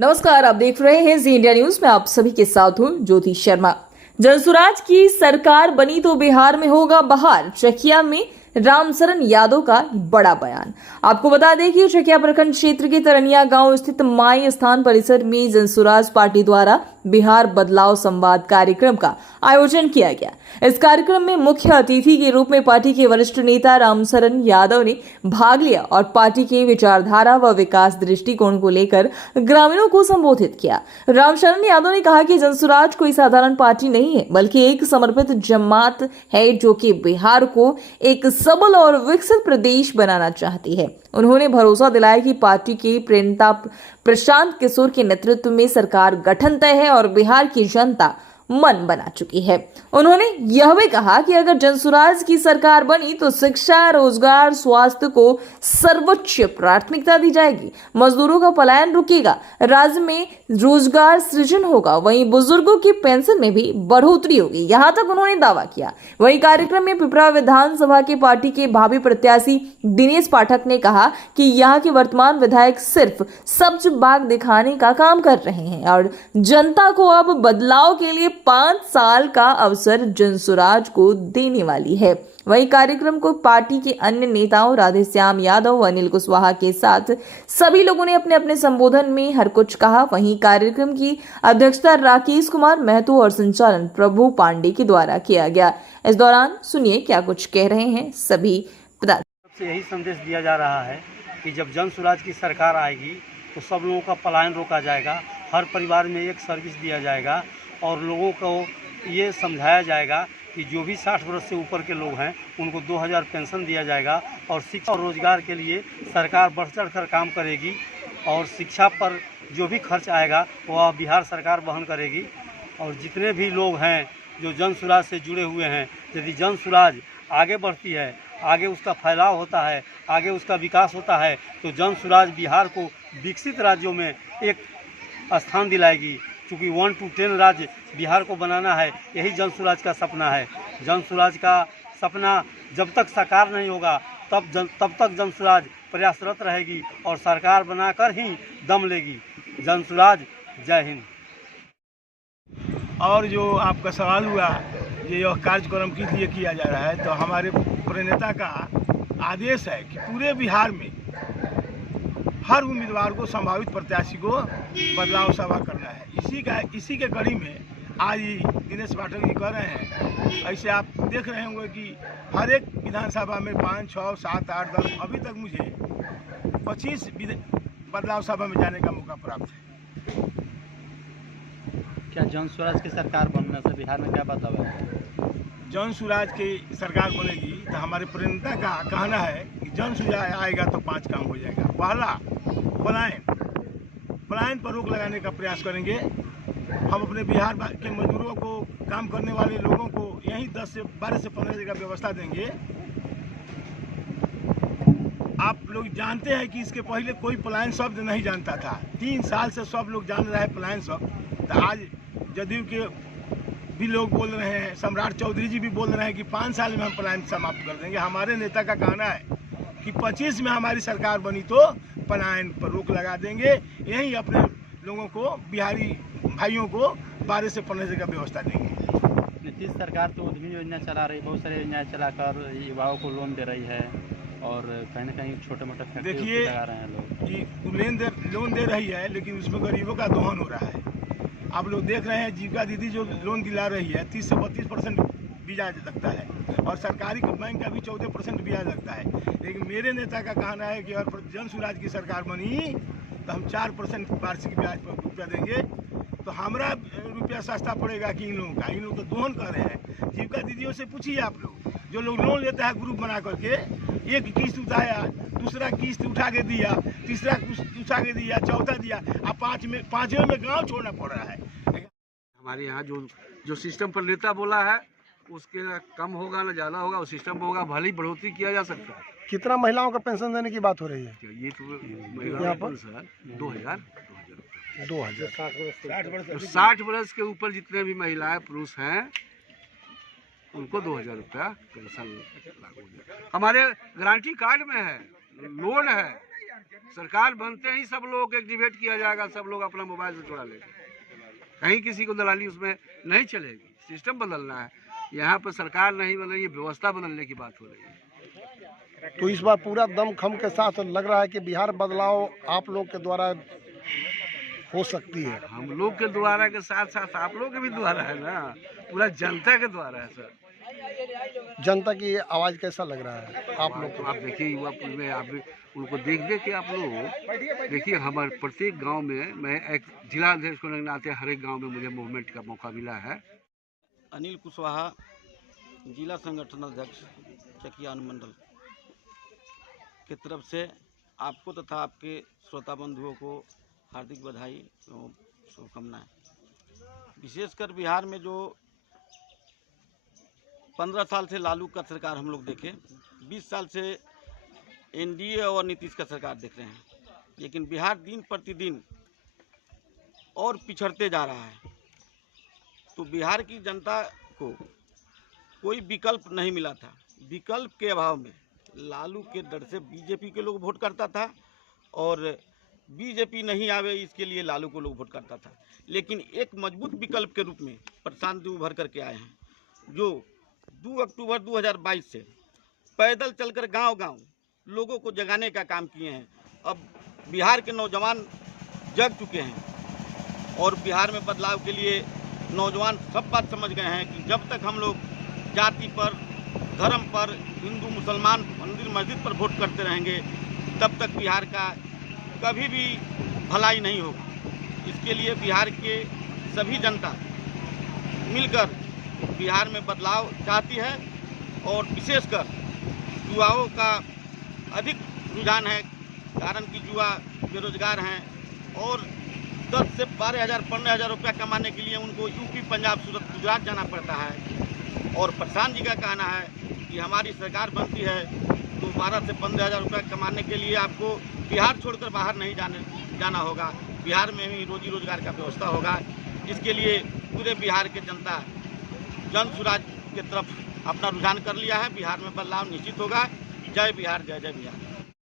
नमस्कार, आप देख रहे हैं जी इंडिया न्यूज में। आप सभी के साथ हूं ज्योति शर्मा। जनसुराज की सरकार बनी तो बिहार में होगा बहार, चकिया में रामशरण यादव का बड़ा बयान। आपको बता दें कि चकिया प्रखंड क्षेत्र के तरनिया गांव स्थित माई स्थान परिसर में जनसुराज पार्टी द्वारा बिहार बदलाव संवाद कार्यक्रम का आयोजन किया गया। इस कार्यक्रम में मुख्य अतिथि के रूप में पार्टी के वरिष्ठ नेता रामशरण यादव ने भाग लिया और पार्टी के विचारधारा व विकास दृष्टिकोण को लेकर ग्रामीणों को संबोधित किया। रामशरण यादव ने कहा कि जनसुराज कोई साधारण पार्टी नहीं है, बल्कि एक समर्पित जमात है जो कि बिहार को एक सबल और विकसित प्रदेश बनाना चाहती है। उन्होंने भरोसा दिलाया कि पार्टी के प्रेरणा प्रशांत किशोर के नेतृत्व में सरकार गठन तय है और बिहार की जनता मन बना चुकी है। उन्होंने यह भी कहा कि अगर जनसुराज की सरकार बनी तो शिक्षा, रोजगार, स्वास्थ्य को सर्वोच्च प्राथमिकता दी जाएगी, मजदूरों का पलायन रुकेगा, राज्य में रोजगार सृजन होगा, वहीं बुजुर्गों की पेंशन में भी बढ़ोतरी होगी, यहाँ तक उन्होंने दावा किया। वहीं कार्यक्रम में पिपरा विधानसभा के पार्टी के भावी प्रत्याशी दिनेश पाठक ने कहा कि यहाँ के वर्तमान विधायक सिर्फ सब्ज बाग दिखाने का काम कर रहे हैं और जनता को अब बदलाव के लिए 5 साल का अवसर जनसुराज को देने वाली है। वहीं कार्यक्रम को पार्टी के अन्य नेताओं राधेश्याम यादव, अनिल कुशवाहा के साथ सभी लोगों ने अपने अपने संबोधन में हर कुछ कहा। वहीं कार्यक्रम की अध्यक्षता राकेश कुमार महतो और संचालन प्रभु पांडे के द्वारा किया गया। इस दौरान सुनिए क्या कुछ कह रहे हैं सभी पदाधिकारी। यही संदेश दिया जा रहा है कि जब जनसुराज की सरकार आएगी तो सब लोगों का पलायन रोका जाएगा, हर परिवार में एक सर्विस दिया जाएगा और लोगों को ये समझाया जाएगा कि जो भी 60 वर्ष से ऊपर के लोग हैं उनको 2000 पेंशन दिया जाएगा और शिक्षा और रोजगार के लिए सरकार बढ़ चढ़ कर काम करेगी और शिक्षा पर जो भी खर्च आएगा वह बिहार सरकार वहन करेगी। और जितने भी लोग हैं जो जनसुराज से जुड़े हुए हैं, यदि जनसुराज आगे बढ़ती है, आगे उसका फैलाव होता है, आगे उसका विकास होता है तो जनसुराज बिहार को विकसित राज्यों में एक स्थान दिलाएगी। क्योंकि 1 to 10 राज्य बिहार को बनाना है, यही जनसुराज का सपना है। जनसुराज का सपना जब तक साकार नहीं होगा तब तक जनसुराज प्रयासरत रहेगी और सरकार बनाकर ही दम लेगी। जनसुराज, जय हिंद। और जो आपका सवाल हुआ यह कार्यक्रम किस लिए किया जा रहा है, तो हमारे प्रणेता का आदेश है कि पूरे बिहार में हर उम्मीदवार को संभावित प्रत्याशी को बदलाव सभा करना है। इसी के कड़ी में आज दिनेश पाठक जी कह रहे हैं। ऐसे आप देख रहे होंगे कि हर एक विधानसभा में 5, 6, 7, 8, 10 अभी तक मुझे 25 बदलाव सभा में जाने का मौका प्राप्त है। क्या जनसुराज की सरकार बनने से बिहार में क्या बदलाव है? जनसुराज की सरकार बनेगी तो हमारे प्रणेता का कहना है कि जनसुराज आएगा तो 5 काम हो जाएगा। पहला, पलायन पर रोक लगाने का प्रयास करेंगे। हम अपने बिहार के मजदूरों को, काम करने वाले लोगों को यहीं 10 से 12 से 15 का व्यवस्था देंगे। आप लोग जानते हैं कि इसके पहले कोई पलायन शब्द नहीं जानता था। 3 साल से सब लोग जान रहे हैं पलायन शब्द। तो आज जदयू के भी लोग बोल रहे हैं, सम्राट चौधरी जी भी बोल रहे हैं कि 5 साल में हम पलायन समाप्त कर देंगे। हमारे नेता का कहना है कि 25 में हमारी सरकार बनी तो पलायन पर रोक लगा देंगे। यही अपने लोगों को, बिहारी भाइयों को 12 से 15 का व्यवस्था देंगे। नीतीश सरकार तो उद्यमी योजना चला रही, बहुत सारी योजनाएं चलाकर युवाओं को लोन दे रही है और कहीं ना कहीं छोटे मोटे फैक्ट्री लगा रहे हैं लोग कि लोन दे रही है, लेकिन उसमें गरीबों का दोहन हो रहा है। आप लोग देख रहे हैं जीविका दीदी जो लोन दिला रही है 30 से 32% ब्याज लगता है और सरकारी बैंक का भी 14% ब्याज लगता है। लेकिन मेरे नेता का कहना है कि अगर जनसुराज की सरकार बनी तो हम 4% वार्षिक ब्याज पर रुपया देंगे। तो हमारा रुपया सस्ता पड़ेगा कि इन लोगों का। इन लोग तो दोहन कर रहे हैं। जीविका दीदियों से पूछिए आप लोग, जो लोग लोन लेता है ग्रुप बना करके, एक किस्त उठाया, दूसरा किस्त उठा के दिया, तीसरा किस्त उठा के दिया, चौथा दिया, अब पाँचवें में गाँव छोड़ना पड़ रहा है। हमारे यहाँ जो सिस्टम पर नेता बोला है उसके ना कम होगा ना ज़्यादा होगा, उस सिस्टम पर होगा, भले ही बढ़ोतरी किया जा सकता है। कितना महिलाओं का पेंशन देने की बात हो रही है? ये तो महिलाओं पर सर 2000 60 वर्ष के ऊपर जितने भी महिलाएं पुरुष हैं उनको 2000 रुपया पेंशन लागू हो जाएगा। हमारे गारंटी कार्ड में है, लोन है। सरकार बनते ही सब लोग एक्टिवेट किया जाएगा, सब लोग अपना मोबाइल से चुरा लेंगे, कहीं किसी को दलाली उसमें नहीं चलेगी। सिस्टम बदलना है, यहाँ पर सरकार नहीं बदल रही है, व्यवस्था बदलने की बात हो रही है। तो इस बार पूरा दमखम के साथ लग रहा है कि बिहार बदलाव आप लोग के द्वारा हो सकती है। हम लोग के द्वारा के साथ साथ आप लोग के भी द्वारा है ना, पूरा जनता के द्वारा है सर। जनता की आवाज कैसा लग रहा है आप लोग को? आप देखिए युवा पुल में, आप उनको देख के आप लोग देखिए, हमारे प्रत्येक गांव में, मैं एक जिला अध्यक्ष होने के नाते हर एक गांव में मुझे मूवमेंट का मौका मिला है। अनिल कुशवाहा, जिला संगठन अध्यक्ष चकिया अनुमंडल की तरफ से आपको तथा आपके श्रोता बंधुओं को हार्दिक बधाई एवं शुभकामनाएं। विशेषकर बिहार में जो 15 साल से लालू का सरकार हम लोग देखे, 20 साल से एनडीए और नीतीश का सरकार देख रहे हैं, लेकिन बिहार दिन प्रतिदिन और पिछड़ते जा रहा है। तो बिहार की जनता को कोई विकल्प नहीं मिला था। विकल्प के अभाव में लालू के डर से बीजेपी के लोग वोट करता था, और बीजेपी नहीं आवे इसके लिए लालू को लोग वोट करता था। लेकिन एक मजबूत विकल्प के रूप में प्रशांत जी उभर करके आए हैं, जो 2 अक्टूबर 2022 से पैदल चलकर गांव-गांव लोगों को जगाने का काम किए हैं। अब बिहार के नौजवान जग चुके हैं और बिहार में बदलाव के लिए नौजवान सब बात समझ गए हैं कि जब तक हम लोग जाति पर, धर्म पर, हिंदू मुसलमान, मंदिर मस्जिद पर वोट करते रहेंगे, तब तक बिहार का कभी भी भलाई नहीं होगा। इसके लिए बिहार के सभी जनता मिलकर बिहार में बदलाव चाहती है, और विशेषकर युवाओं का अधिक रुझान है, कारण कि युवा बेरोजगार हैं और 10 से 12,000 15,000 रुपया कमाने के लिए उनको यूपी, पंजाब, सूरत, गुजरात जाना पड़ता है। और प्रशांत जी का कहना है कि हमारी सरकार बनती है तो 12 से 15,000 रुपया कमाने के लिए आपको बिहार छोड़कर बाहर नहीं जाना होगा, बिहार में ही रोजी रोजगार का व्यवस्था होगा। जिसके लिए पूरे बिहार के जनता जन स्वराज की तरफ अपना रुझान कर लिया है। बिहार में बदलाव निश्चित होगा। जय बिहार, जय जय बिहार।